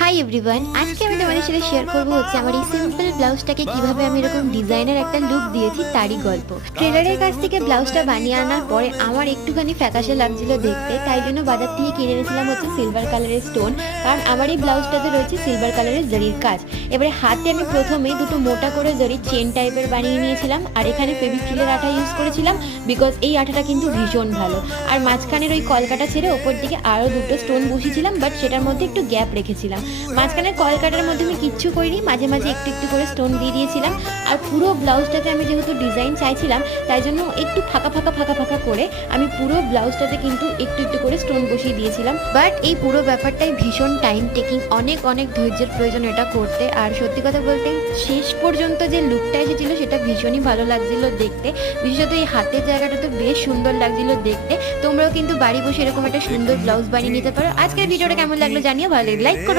Hi everyone, আজকে আমি তোমাদের সাথে শেয়ার করবো হচ্ছে আমার এই সিম্পল ব্লাউজটাকে কিভাবে আমি এরকম ডিজাইনের একটা লুক দিয়েছি তারই গল্প। ট্রেলারের কাছ থেকে ব্লাউজটা বানিয়ে আনার পরে আমার একটুখানি ফ্যাকাশে লাগছিল দেখতে, তাই জন্য বাজার থেকে কিনে এনেছিলাম হচ্ছে সিলভার কালারের স্টোন। কারণ আমার এই ব্লাউজটাতে রয়েছে সিলভার কালারের জরির কাজ। এবারে হাতে আমি প্রথমেই দুটো মোটা করে জরির চেন টাইপের বানিয়ে নিয়েছিলাম, আর এখানে ফেভিক্রিলের আঠা ইউজ করেছিলাম, বিকজ এই আঠাটা কিন্তু ভীষণ ভালো। আর মাঝখানের ওই কলকাটা ছেড়ে ওপর দিকে আরও দুটো স্টোন বসিয়েছিলাম, বাট সেটার মধ্যে একটু গ্যাপ রেখেছিলাম। মাঝখানে কলকাটার মধ্যে আমি কিচ্ছু করিনি, মাঝে মাঝে একটু একটু করে স্টোন দিয়ে দিয়েছিলাম। আর পুরো ব্লাউজটাতে আমি যেহেতু ডিজাইন চাইছিলাম, তাই জন্য একটু ফাঁকা ফাঁকা ফাঁকা ফাঁকা করে আমি পুরো ব্লাউজটাতে কিন্তু একটু একটু করে স্টোন বসিয়ে দিয়েছিলাম। বাট এই পুরো ব্যাপারটাই ভীষণ টাইম টেকিং, অনেক অনেক ধৈর্যের প্রয়োজন এটা করতে। আর সত্যি কথা বলতে শেষ পর্যন্ত যে লুকটা এসেছিল সেটা ভীষণই ভালো লাগছিল দেখতে। বিশেষত এই হাতের জায়গাটা তো বেশ সুন্দর লাগছিল দেখতে। তোমরাও কিন্তু বাড়ি বসে এরকম একটা সুন্দর ব্লাউজ বানিয়ে নিতে পারো। আজকের ভিডিওটা কেমন লাগলো জানিও, ভালো লাগলে লাইক করো।